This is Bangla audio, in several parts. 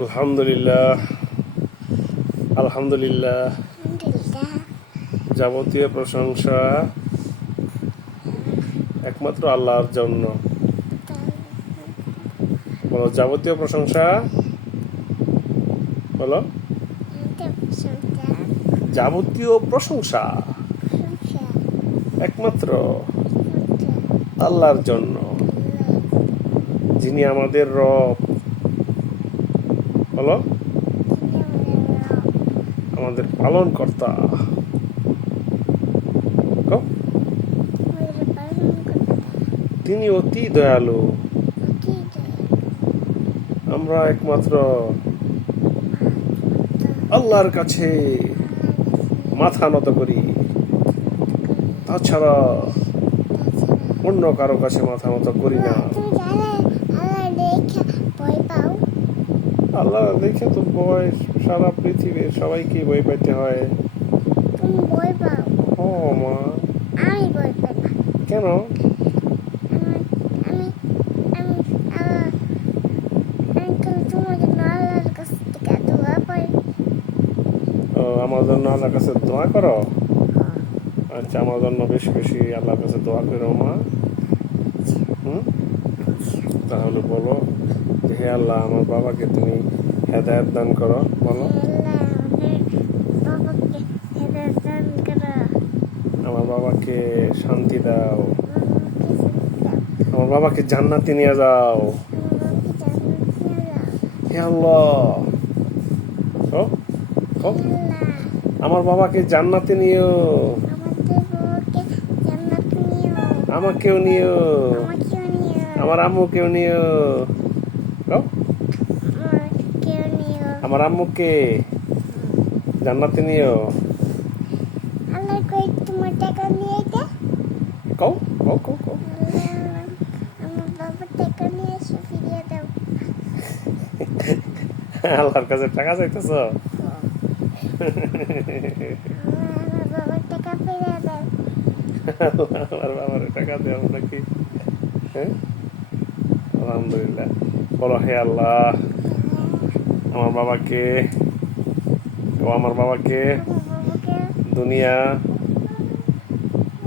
আলহামদুলিল্লাহ আলহামদুলিল্লাহ যাবতীয় প্রশংসা একমাত্র আল্লাহর জন্য। বলো, যাবতীয় প্রশংসা বলো, যাবতীয় প্রশংসা একমাত্র আল্লাহর জন্য, যিনি আমাদের রব। বলো, আমাদের পালনকর্তা। তিনি অতি দয়ালু। আমরা একমাত্র আল্লাহর কাছে মাথা নত করি, তাছাড়া অন্য কারো কাছে মাথা নত করি না। আল্লাহ দেখে তো ভয় সারা পৃথিবীর সবাইকে ভয় পেতে হয়। ও মা, কেন? আমার জন্য আল্লাহর কাছে দোয়া করো। আচ্ছা, আমার জন্য বেশি বেশি আল্লাহর কাছে দোয়া করো মা। তাহলে বলো, হে আল্লাহ, আমার বাবাকে তুমি হেদায়েত দান করো। বলো, আমার বাবাকে শান্তি দাও, আমার বাবাকে জান্নাতে নিয়ে যাও। হে আল্লাহ, আমার বাবাকে জান্নাতে নিও, আমাকেও নিও, আমার আম্মুকেও নিও। আমার আম্মুকে জান্নাতে নিও। কও কও কও কও। আল্লাহর কাছে টাকা চাইতেছ? আমার বাবার টাকা দেওয়া নাকি? হ্যাঁ, আলহামদুলিল্লাহ। বলো, হে আল্লাহ, আমার বাবাকে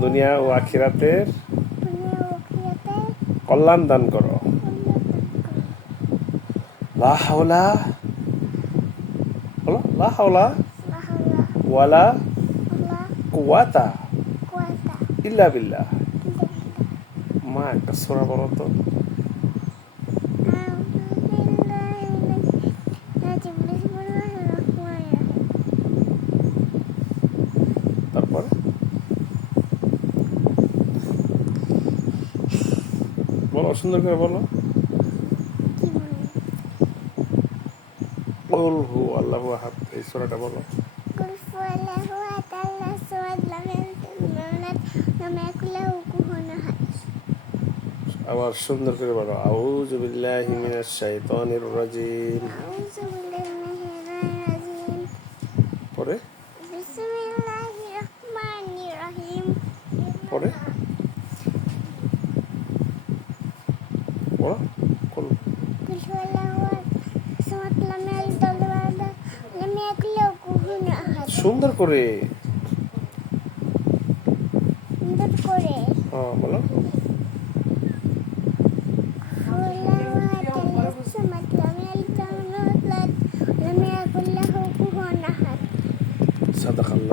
দুনিয়া ও আখিরাতের কল্যাণ দান করো। লা হাওলা, বলো, লা হাওলা ওয়ালা কুওয়াতা ইল্লা বিল্লাহ। মা, একটা সূরা বলো তো। তারপরে বলো, সুন্দর করে বলো। কুল হু আল্লাহু আহাদ, এই সূরাটা বলো। আবার সুন্দর করে বলো, আউযু বিল্লাহি মিনাশ শাইতানির রাজিম। পরে পরে বলো, কুল সুন্দর করে। হ্যাঁ, বলো। সাদাকাল্লাহ।